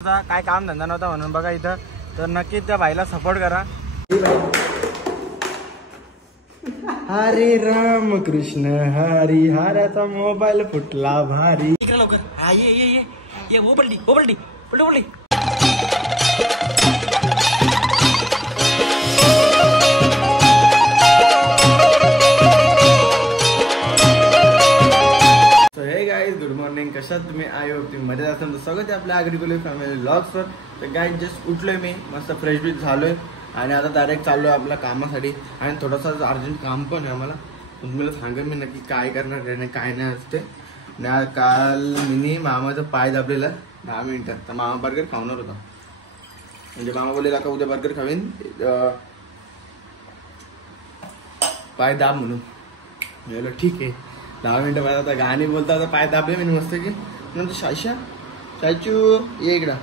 काय काम धंदा नव्हता म्हणून बघा इथं, तर नक्की त्या भाईला सपोर्ट करा। हरे राम कृष्ण हरी, हाराचा मोबाईल फुटला भारी। इकडे लवकर, हा ये वो पलटी पलटी। गुड मॉर्निंग, कशा तुम्ही? आय होप तुम्ही मजेत असाल। तर स्वागत आहे आपल्या ॲग्रिकल्चर फॅमिली व्लॉग्सवर। तर गाईज जस्ट उठलोय मी, मस्त फ्रेश बीच झालोय आणि आता डायरेक्ट चाललोय आपल्या कामासाठी। आणि थोडासा अर्जंट काम पण आहे आम्हाला, तुम्हाला सांगेन मी नक्की काय करणार आहे आणि काय नाही असते ना। काल मी मामाचा पाय दाबलेला 10 मिनिटात, तर मामा बर्गर खावणार होता। म्हणजे मामा बोललेला का उद्या बर्गर खावीन, पाय दाब म्हणून। बोललो ठीक आहे, 10 मिनिटं बाद आता गाणी बोलता आता पाय दाबले मी मस्त की। नंतर सायचू ये इकडं,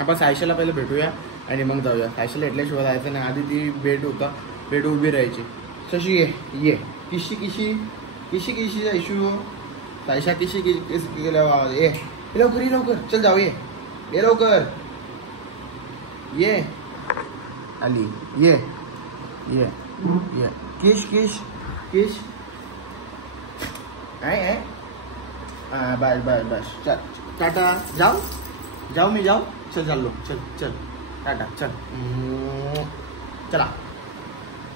आपण सायशाला पहिलं भेटूया आणि मग जाऊया। सायशाला भेटल्याशिवाय जायचं नाही, आधी ती बेड उभी राहायची। शशी ये किशी सायशू, सायशा किशी गेल्या ये लवकर चल जाऊ, ये लवकर ये आली, ये किश बस चल टाटा, जाऊ मी जाऊ, चल चाललो, चल टाटा, चला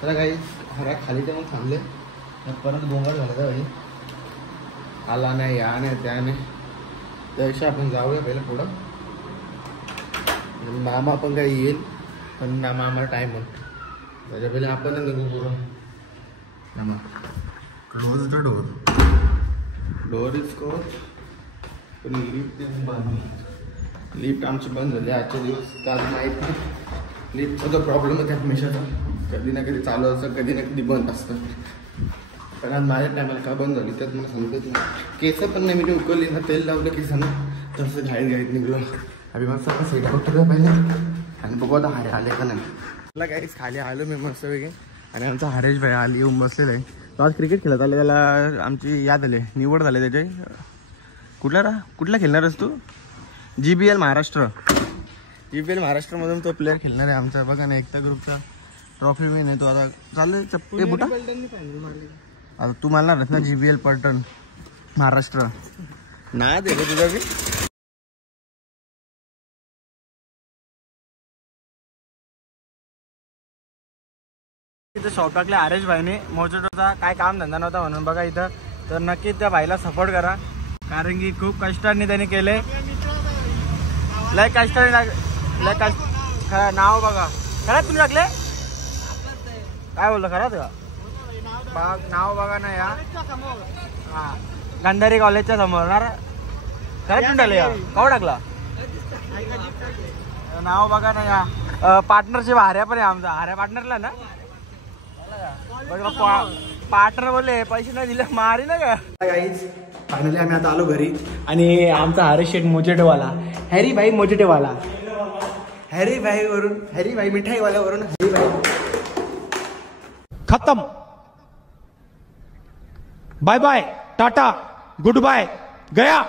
काही हऱ्या खाली तर मग थांबले, परत गोंगाट झाला का भाई, आला नाही या नाही त्याने, त्यापेक्षा आपण जाऊया पहिलं पुढं। मामा पण काही येईल, पण मामा टाइम म्हणतो त्याच्या पहिले आपण निघू पुढं। मामा close the door is close, पण लिफ्ट आमची बंद झाली आजच्या दिवस, काल माहीत नाही लिफ्टचा जो प्रॉब्लेम आहे त्या हमेशाचा, कधी ना कधी चालू असतं, कधी ना कधी बंद असतं। पण आज माझ्या टायमाला का बंद झाली त्यात मला समजत नाही। केस पण नाही मी उकलली ना, तेल लावलं केसांना, तसं घाईत निघलो। अभि मस्त आपण सेट बघतो पहिले आणि बघू आता हारे आले का नाही। मला काहीच खाली आलो मी मस्त वेगळे, आणि आमचा हरेश भाई आली येऊन बसलेला आहे। तो आज क्रिकेट खेळत आले, त्याला आमची याद आली, निवड झाली त्याचे। कुठला खेळणारच तू? GBL महाराष्ट्रमधून तो प्लेअर खेळणार आहे आमचा। बघा ना, एकता ग्रुपचा ट्रॉफी विन आहे तो। आता चालू चप्पे बुटा, आता तू मारणार ना GBL पलटण महाराष्ट्र ना दे रे तुझा बी। इथं शॉप टाकले हरेश भाईने, मोजोटोचा काय काम धंदा नव्हता म्हणून बघा इथं, तर नक्की त्या भाईला सपोर्ट करा, कारण की खूप कष्टाने त्याने केले, लय कष्टाने नाव बघा खरंच तुम्ही टाकले, काय बोलतो खरंच का? नाव बघा ना या, हा गंधारी कॉलेजच्या समोर ना, खरंच तुम्ही टाकले या, कवा टाकला नाव बघा ना या। पार्टनरशिप हार्या पण आहे आमचा, हार्या पार्टनरला ना पार्टनर बोलले पैसे नाही दिले मारी ना का। फायनली आम्ही आता आलो घरी, आणि आमचा हरेश शेठ मोजेटेवाला, हॅरी भाई मोजेटेवाला, हॅरी भाई मिठाईवाल्यावरून हॅरी भाई खत्म, bye bye tata goodbye गया।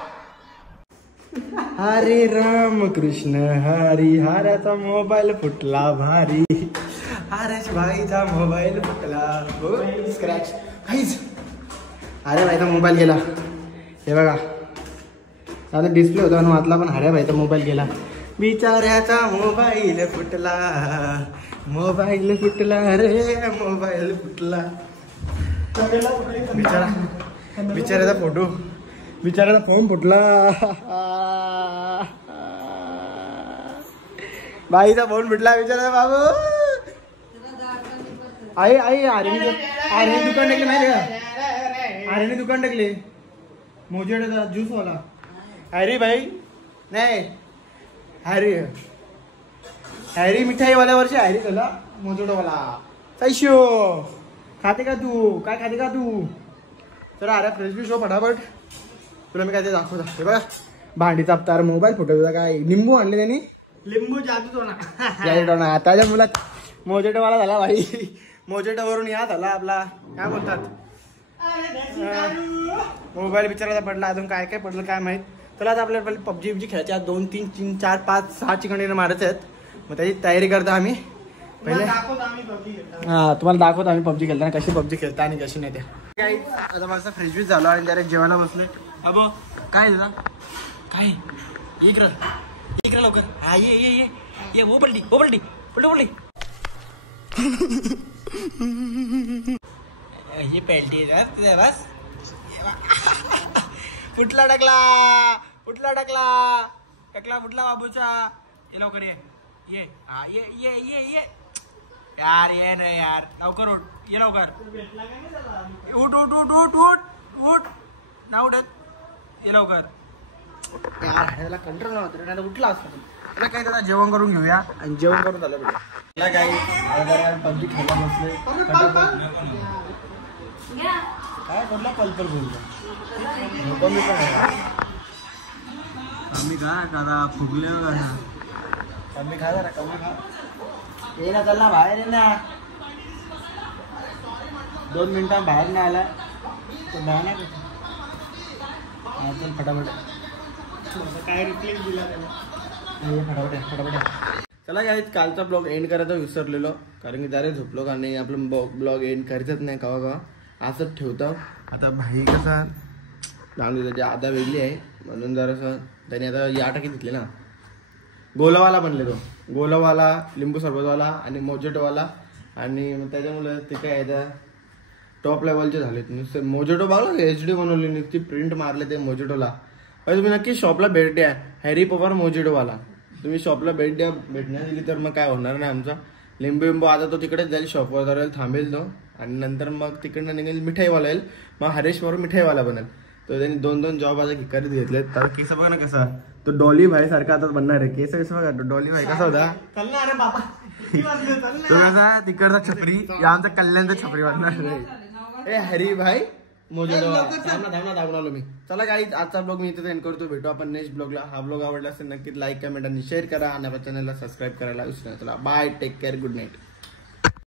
हरे राम कृष्ण हरी, हाराचा मोबाईल फुटला भारी, हरेश भाईचा मोबाईल फुटला स्क्रॅच काहीच। हरे भाईचा मोबाईल गेला, हे बघा आता डिस्प्ले होता आणि वाचला, पण हऱ्या भाईचा मोबाईल गेला, बिचाऱ्याचा मोबाईल फुटला रे, मोबाईल फुटला, बिचाऱ्याचा फोन फुटला, बाईचा फोन फुटला बिचारा बाबू। आई आर्यने दुकान टाकले माहिती का? आर्यने दुकान टाकले मोजेडा ज्यूस वाला, हॅरी भाई नाही हॅरी मिठाईवाल्यावरची हॅरी झाला मोजेडोवाला। सैशो खाते का तू? काय खाते का तू? तर अरे फ्रेश बी शो फटाफट, तुला मी काय ते दाखवता। हे बघा भांडी चापतार, मोबाईल फुटवता, काय लिंबू आणले त्यांनी, लिंबू जादू ना त्याच्या मुलात मोजेटोवाला झाला भाई। मोजेटोवरून या झाला आपला, काय बोलतात मोबाईल बिचारायला पडला, अजून काय काय पडलं काय माहित। चला आता आपल्याला पहिले पबजी खेळायचे आहेत. 2 3 3 4 5 6 कंटेनर मारायचे आहेत. मग त्याची तयारी करतो आम्ही. पहिले तुम्हाला दाखवतो आम्ही पबजी खेळताना कशी पबजी खेळता आणि कशी नाही. त्या काही आता माझा फ्रेश बीच झालो आणि डायरेक्ट जेवायला बसलोय. अबो काय तुझा काय इकडं लवकर. हा ये वो पलटी हे पेल्टी तुझ्या बस. फुटला टाकला बाबूचा. ये लवकर ये यार ये ना यार लवकर उठ. ये लवकर उठ ना उठत. ये लवकर यार ह्याला कंट्रोल नव्हतं रे. नाही उठला असतो. त्याला काही त्याला जेवण करून घेऊया आणि जेवण करून झालं भेटू. त्याला काही पबजी खेळायला बसले. काय कुठला पलपल बोलतो कमी खा दादा. फुगले कमी खा जरा कमी खा. ये ना चल ना बाहेर ये ना. 2 मिनिटात बाहेर नाही आला तर बाहेर नाही चल फटाफट. काय रिप्लेस दिला त्याला. फटाफट. चला काय कालचा ब्लॉग एंड करायचा विसरलेलो कारण की जरा झोपलो. कारण नाही आपलं ब्लॉग एंड करायचंच नाही कवा असंच ठेवतो. आता भाई कसा लावून त्याची आधा वेगळी आहे म्हणून जरासं त्याने आता या टाकी घेतली ना. गोलावाला बनले तो. गोलावाला लिंबू सरबतवाला आणि मोजेटोवाला आणि मग त्याच्यामुळे ते काय आहे टॉप लेवलचे झालेत. नुसते मोजेटो बघा HD बनवली नुसती प्रिंट मारले ते मोजेटोला. तुम्ही नक्की शॉपला भेट द्या. हॅरी पॉपर मोजेटोवाला तुम्ही शॉपला भेट द्या. भेटण्यात दिली तर मग काय होणार नाही आमचा. लिंबू आता तो तिकडेच जाईल शॉपवर जरा थांबेल तो आणि नंतर मग तिकडनं निघेल मिठाईवाला येईल. मग हरेशवर मिठाईवाला बनेल. तर त्यांनी 2 जॉब आता करीत घेतले. तर केस बघा ना कसा तो डॉली भाई सारखा आता बनणार आहे. केस कसं बघा डॉली भाई कसा होता तो कसा तिकडचा छपरी या आमचा कल्याणचा छपरी बनणार आहे. ए हरी भाई मोजेटो धावून आलो मी. चला काही आजचा ब्लॉग मी इथे एंड करतो. भेटू आपण नेक्स्ट ब्लॉगला. हा ब्लॉग आवडला असेल नक्की लाईक कमेंट आणि शेअर करा आणि आपल्या चॅनलला सबस्क्राईब करायला विसरू नका. चला bye take care good night.